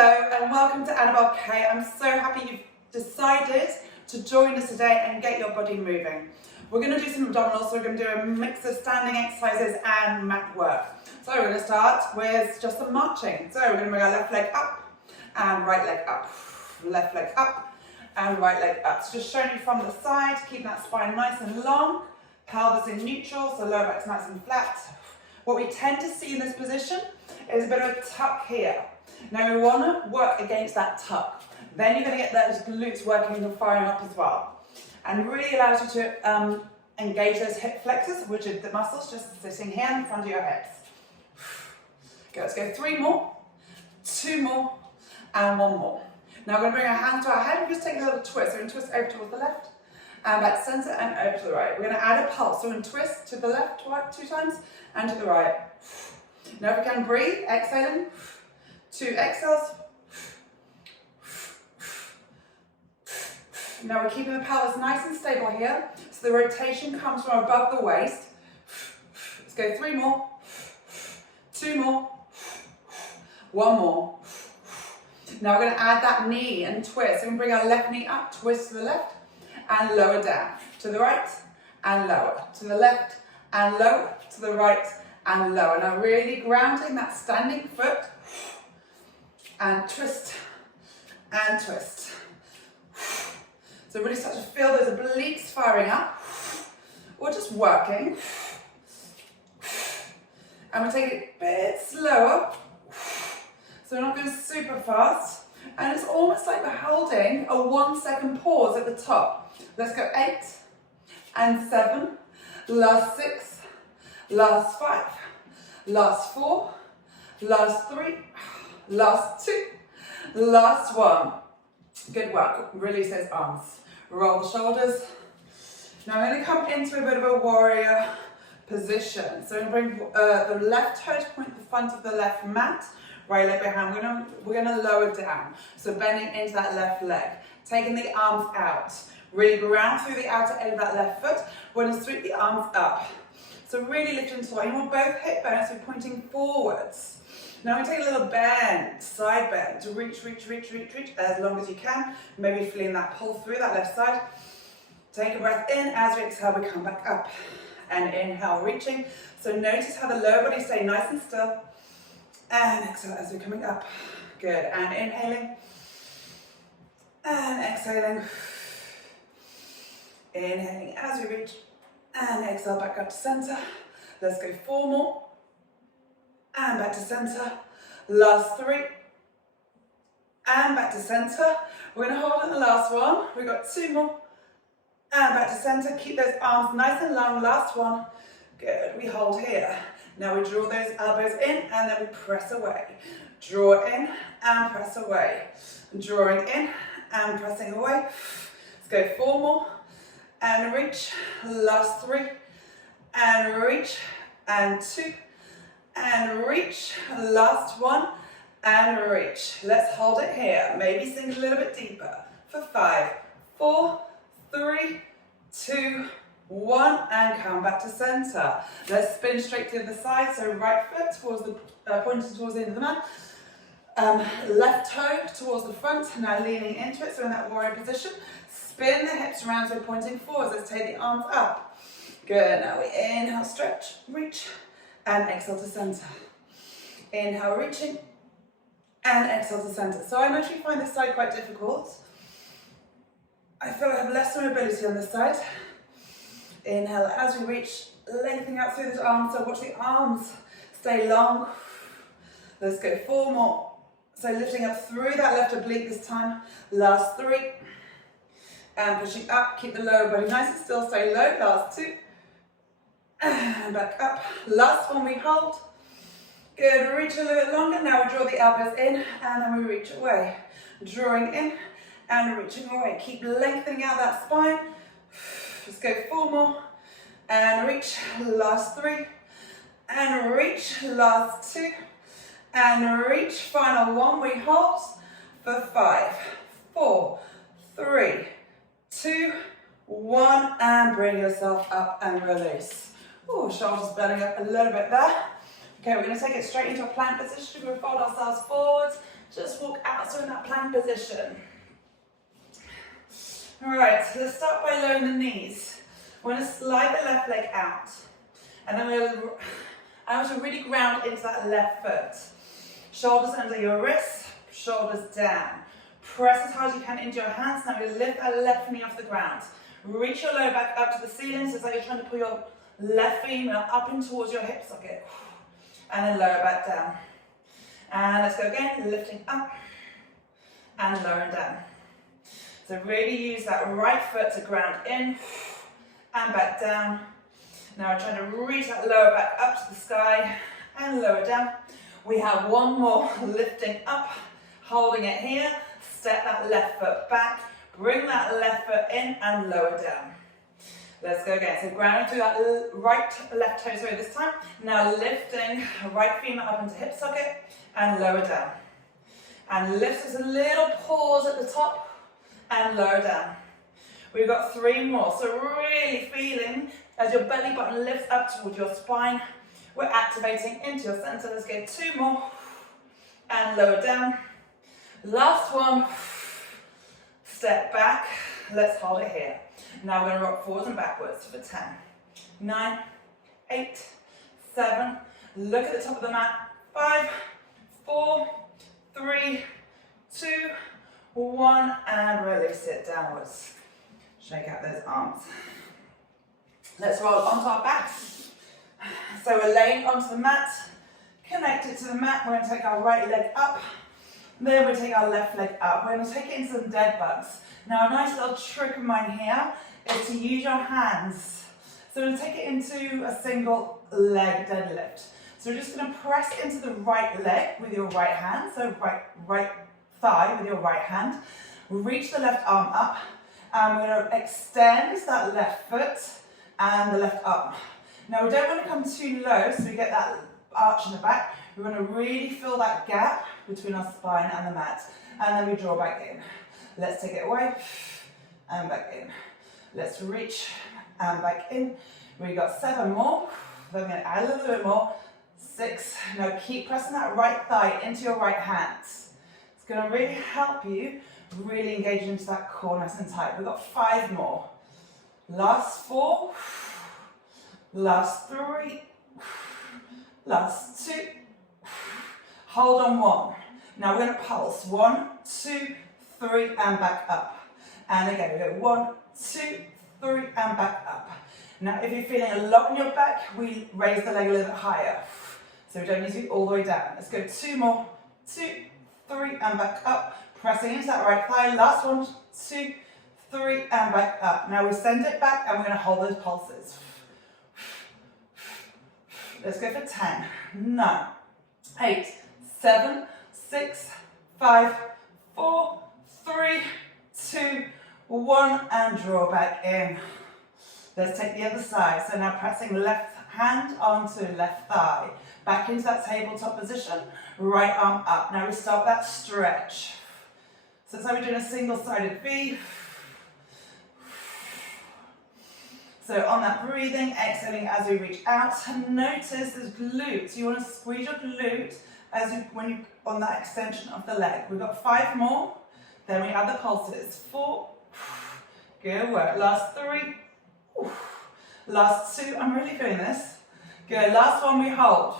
Hello and welcome to Annabelle K. I'm so happy you've decided to join us today and get your body moving. We're going to do some abdominals, so we're going to do a mix of standing exercises and mat work. So we're going to start with just some marching. So we're going to bring our left leg up and right leg up, left leg up and right leg up. So just showing you from the side, keeping that spine nice and long, pelvis in neutral, so lower back's nice and flat. What we tend to see in this position is a bit of a tuck here. Now we want to work against that tuck. Then you're going to get those glutes working and firing up as well. And really allows you to engage those hip flexors, which are the muscles just sitting here in front of your hips. Okay, let's go 3 more, 2 more, and 1 more. Now we're going to bring our hands to our head and just take a little twist. We're going to twist over towards the left, and back to center and over to the right. We're going to add a pulse. So we're going to twist to the left 2 times and to the right. Now if we can breathe, exhaling, 2 exhales. Now we're keeping the pelvis nice and stable here, so the rotation comes from above the waist. Let's go 3 more, 2 more, 1 more. Now we're going to add that knee and twist. So we bring our left knee up, twist to the left and lower down, to the right and lower, to the left and lower, to the right and lower. Now really grounding that standing foot and twist and twist. So really start to feel those obliques firing up or just working. And we'll take it a bit slower. So we're not going super fast. And it's almost like we're holding a 1-second pause at the top. Let's go 8 and 7, last 6, last 5, last 4, last 3, last 2, last 1. Good work. Release those arms. Roll the shoulders. Now I'm going to come into a bit of a warrior position. So I'm going to bring the left toe to point the front of the left mat. Right leg behind. We're going to lower down. So bending into that left leg. Taking the arms out. Really ground through the outer edge of that left foot. We're going to sweep the arms up. So really lifting to you want both hip bones to be pointing forwards. Now we take a little bend, side bend, to reach as long as you can. Maybe feeling that pull through that left side. Take a breath in. As we exhale, we come back up. And inhale, reaching. So notice how the lower body stays nice and still. And exhale as we're coming up. Good. And inhaling. And exhaling. Inhaling as we reach. And exhale back up to center. Let's go 4 more. And back to center. Last 3. And back to center. We're going to hold on the last one. We've got 2 more. And back to center. Keep those arms nice and long. Last one. Good. We hold here. Now we draw those elbows in and then we press away. Draw in and press away. Drawing in and pressing away. Let's go 4 more. And reach. Last 3. And reach. And 2. And reach, last 1, and reach. Let's hold it here. Maybe sink a little bit deeper. For 5, 4, 3, 2, 1, and come back to center. Let's spin straight to the side. So right foot towards the pointing towards the end of the mat. Left toe towards the front. Now leaning into it. So in that warrior position, spin the hips around. So we're pointing forwards. Let's take the arms up. Good. Now we inhale, stretch, reach. And exhale to center. Inhale, reaching. And exhale to center. So I actually find this side quite difficult. I feel I have less mobility on this side. Inhale as we reach, lengthening out through the arms. So watch the arms stay long. Let's go 4 more. So lifting up through that left oblique this time. Last 3. And pushing up. Keep the lower body nice and still. Stay low. Last 2. And back up. Last one we hold. Good. Reach a little bit longer. Now we draw the elbows in and then we reach away. Drawing in and reaching away. Keep lengthening out that spine. Just go 4 more. And reach. Last 3. And reach. Last 2. And reach. Final 1 we hold for 5, 4, 3, 2, 1. And bring yourself up and release. Ooh, shoulders burning up a little bit there. Okay, we're going to take it straight into a plank position. We're going to fold ourselves forwards. Just walk out So in that plank position. Alright, so let's start by lowering the knees. We're going to slide the left leg out. And then I want to really ground into that left foot. Shoulders under your wrists, shoulders down. Press as hard as you can into your hands. Now we lift that left knee off the ground. Reach your lower back up to the ceiling, so it's like you're trying to pull your left femur up in towards your hip socket. And then lower back down. And let's go again, lifting up and lowering down. So really use that right foot to ground in and back down. Now we're trying to reach that lower back up to the sky and lower down. We have one more, lifting up, holding it here. Step that left foot back, bring that left foot in and lower down. Let's go again. So grounding through that left toe this time. Now lifting right femur up into hip socket and lower down. And lift us a little pause at the top and lower down. We've got 3 more. So really feeling as your belly button lifts up towards your spine. We're activating into your center. Let's go 2 more and lower down. Last one. Step back. Let's hold it here. Now we're going to rock forwards and backwards for 10, 9, 8, 7. Look at the top of the mat. 5, 4, 3, 2, 1, and release it downwards. Shake out those arms. Let's roll onto our backs. So we're laying onto the mat, connected to the mat. We're going to take our right leg up. Then we take our left leg up. We're going to take it into some dead bugs. Now a nice little trick of mine here is to use your hands. So we're going to take it into a single leg deadlift. So we're just going to press into the right leg with your right hand. So right thigh with your right hand. Reach the left arm up. And we're going to extend that left foot and the left arm. Now we don't want to come too low so we get that arch in the back. We're going to really fill that gap between our spine and the mat. And then we draw back in. Let's take it away and back in. Let's reach and back in. We've got 7 more. Then we're going to add a little bit more. 6. Now keep pressing that right thigh into your right hand. It's going to really help you really engage into that core nice and tight. We've got 5 more. Last 4. Last 3. Last 2. Hold on 1. Now we're going to pulse. 1, 2, 3, and back up. And again, we go 1, 2, 3, and back up. Now, if you're feeling a lot in your back, we raise the leg a little bit higher. So we don't need to be all the way down. Let's go 2 more. 2, 3, and back up. Pressing into that right thigh. Last 1, 2, 3, and back up. Now we send it back, and we're going to hold those pulses. Let's go for 10, 9, 8, 7, 6, 5, 4, 3, 2, 1, and draw back in. Let's take the other side. So now pressing left hand onto left thigh. Back into that tabletop position. Right arm up. Now we start that stretch. So it's like we're doing a single-sided V. So on that breathing, exhaling as we reach out. Notice this glute. You want to squeeze your glute when you on that extension of the leg. We've got 5 more. Then we add the pulses. 4. Good work. Last 3. Last 2. I'm really feeling this. Good. Last 1 we hold.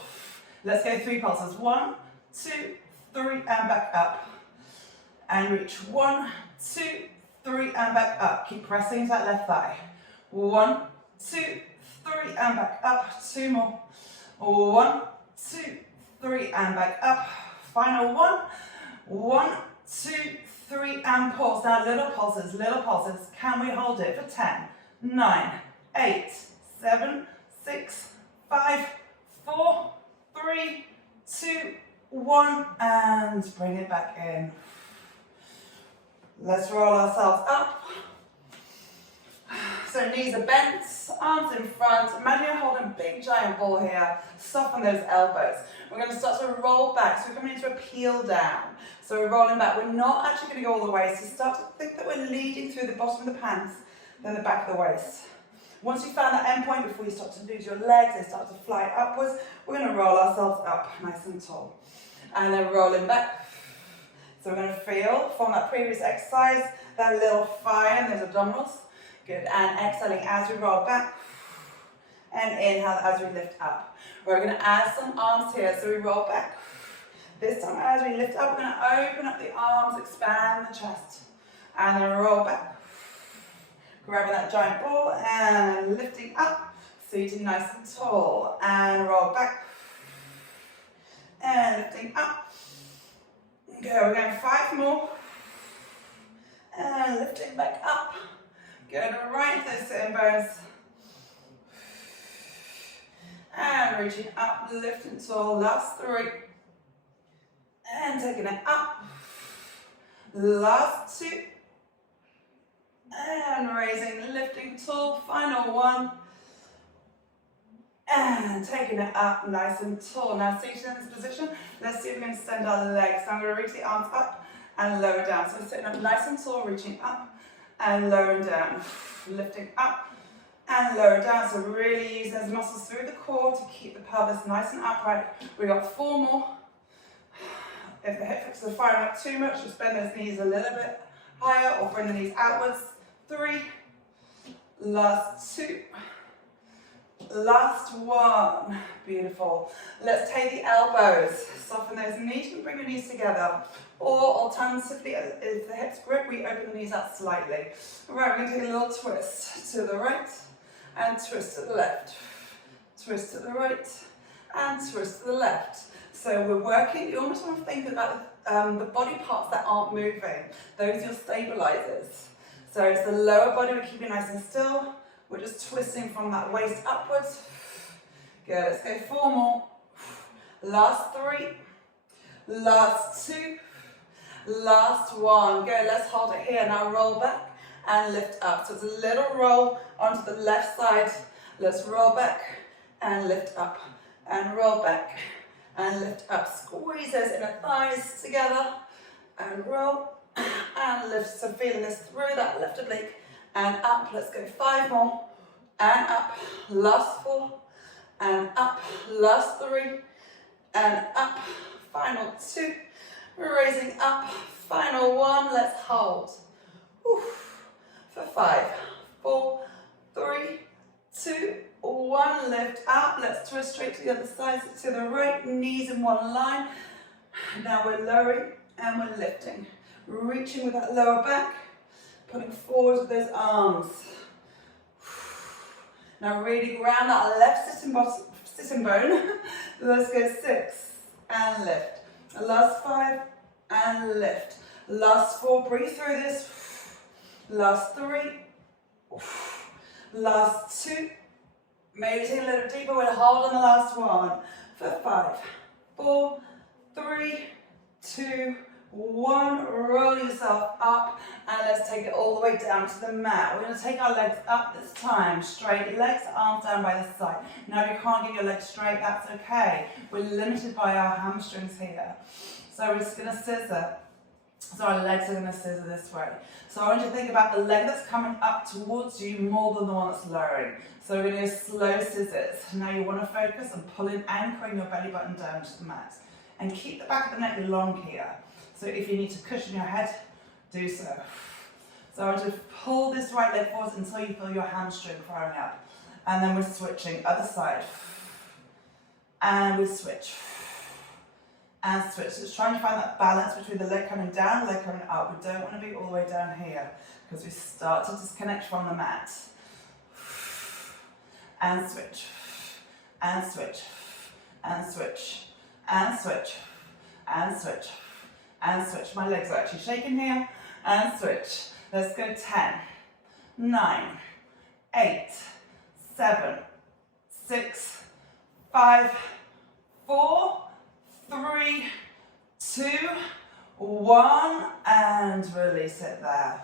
Let's go 3 pulses. 1, 2, 3, and back up. And reach. 1, 2, 3, and back up. Keep pressing into that left thigh. 1, 2, 3, and back up. 2 more. 1, 2, 3, and back up. Final 1. 1, 2, 3, and pause. Now little pulses, little pulses. Can we hold it for 10, 9, 8, 7, 6, 5, 4, 3, 2, 1, and bring it back in. Let's roll ourselves up. So knees are bent, arms in front. Imagine you're holding a big giant ball here. Soften those elbows. We're going to start to roll back. So we're coming into a peel down. So we're rolling back. We're not actually going to go all the way. So start to think that we're leading through the bottom of the pants, then the back of the waist. Once you found that end point, before you start to lose your legs, they start to fly upwards, we're going to roll ourselves up nice and tall. And then rolling back. So we're going to feel from that previous exercise, that little fire in those abdominals. Good, and exhaling as we roll back, and inhale as we lift up. We're going to add some arms here, so we roll back. This time as we lift up, we're going to open up the arms, expand the chest, and then roll back. Grabbing that giant ball and lifting up, seating nice and tall, and roll back, and lifting up. Go, we're going 5 more, and lifting back up. Go to right into those sitting bones, and reaching up, lifting tall, last 3, and taking it up, last 2, and raising, lifting tall, final 1, and taking it up nice and tall. Now seated in this position, let's see if we can extend our legs. So I'm going to reach the arms up and lower down. So we're sitting up nice and tall, reaching up and lowering down, lifting up and lower down. So really use those muscles through the core to keep the pelvis nice and upright. We've got 4 more. If the hip flexors are firing up too much, just bend those knees a little bit higher or bring the knees outwards. 3, last 2, last 1. Beautiful. Let's take the elbows, soften those knees and bring the knees together. Or alternatively, if the hips grip, we open the knees out slightly. Right, we're going to take a little twist to the right and twist to the left. Twist to the right and twist to the left. So we're working, you almost want to think about the body parts that aren't moving. Those are your stabilizers. So it's the lower body, we're keeping nice and still. We're just twisting from that waist upwards. Good, let's go 4 more. Last 3, last 2, last 1. Go, let's hold it here. Now roll back and lift up. So it's a little roll onto the left side. Let's roll back and lift up. And roll back and lift up. Squeeze those inner thighs together. And roll and lift. So feeling this through that left oblique. And up. Let's go 5 more. And up. Last 4. And up. Last 3. And up. Final 2. Raising up. Final 1. Let's hold. Whew. For 5, 4, 3, 2, 1. Lift up. Let's twist straight to the other side. So to the right. Knees in one line. Now we're lowering and we're lifting. Reaching with that lower back. Putting forward with those arms. Now really ground that left sitting bone. Let's go 6 and lift. Last 5 and lift. Last 4, breathe through this. Last 3. Last 2. Maybe take a little deeper. We'll hold on the last 1. For 5, 4, 3, 2, 1. Roll yourself up and let's take it all the way down to the mat. We're going to take our legs up this time. Straight legs, arms down by the side. Now if you can't get your legs straight, that's okay. We're limited by our hamstrings here. So we're just going to scissor. So our legs are going to scissor this way. So I want you to think about the leg that's coming up towards you more than the one that's lowering. So we're going to do slow scissors. Now you want to focus on pulling, anchoring your belly button down to the mat. And keep the back of the neck long here. So if you need to cushion your head, do so. So I want you to pull this right leg forward until you feel your hamstring firing up. And then we're switching, other side. And we switch. And switch. So it's trying to find that balance between the leg coming down and the leg coming up. We don't want to be all the way down here because we start to disconnect from the mat. And switch. And switch. And switch. And switch. And switch. And switch. My legs are actually shaking here. And switch. Let's go 10, 9, 8, 7, 6, 5, 4, 3, 2, 1, and release it there.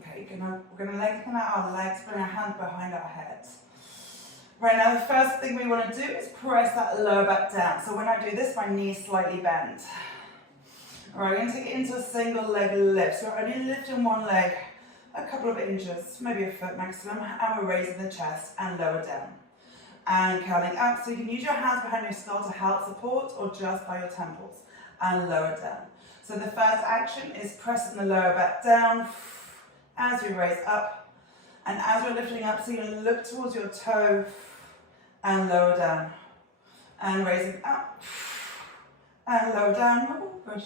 Okay, we're going to lengthen out our legs, bring our hands behind our heads. Right, now the first thing we want to do is press that lower back down. So when I do this, my knees slightly bend. Alright, we're going to take it into a single leg lift. So we're only lifting one leg a couple of inches, maybe a foot maximum, and we're raising the chest and lower down. and curling up. So you can use your hands behind your skull to help support or just by your temples, and lower down. So the first action is pressing the lower back down as we raise up, and as we're lifting up, so you're going to look towards your toe and lower down, and raising up and lower down. Oh, push.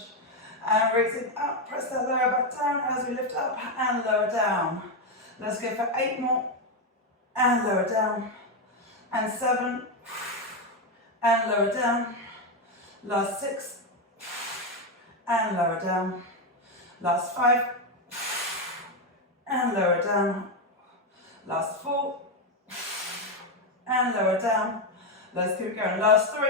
And raising up, press that lower back down as we lift up and lower down. Let's go for 8 more, and lower down, and 7, and lower down. Last 6, and lower down. Last 5, and lower down. Last 4, and lower down. Let's keep going. Last 3,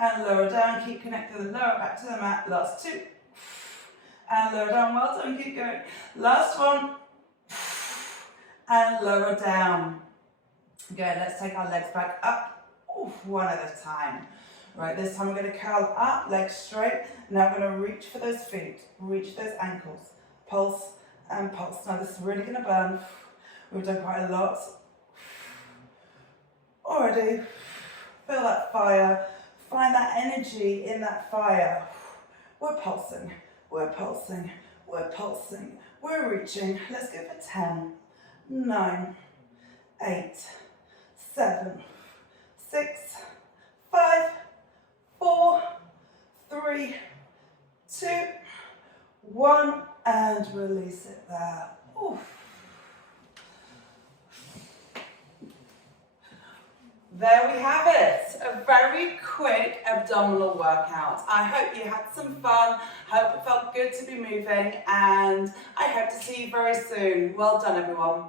and lower down. Keep connecting the lower back to the mat. Last 2, and lower down. Well done. Keep going. Last 1, and lower down. Good. Let's take our legs back up. Ooh, one at a time. Right, this time we're going to curl up, legs straight. Now we're going to reach for those feet, reach those ankles, pulse and pulse. Now this is really going to burn. We've done quite a lot already. Feel that fire, find that energy in that fire. We're pulsing, we're pulsing, we're pulsing, we're reaching. Let's go for 10, 9, 8, 7, 6, 5, 4, 3, 2, 1, and release it there. Oof. There we have it, a very quick abdominal workout. I hope you had some fun, hope it felt good to be moving, and I hope to see you very soon. Well done, everyone.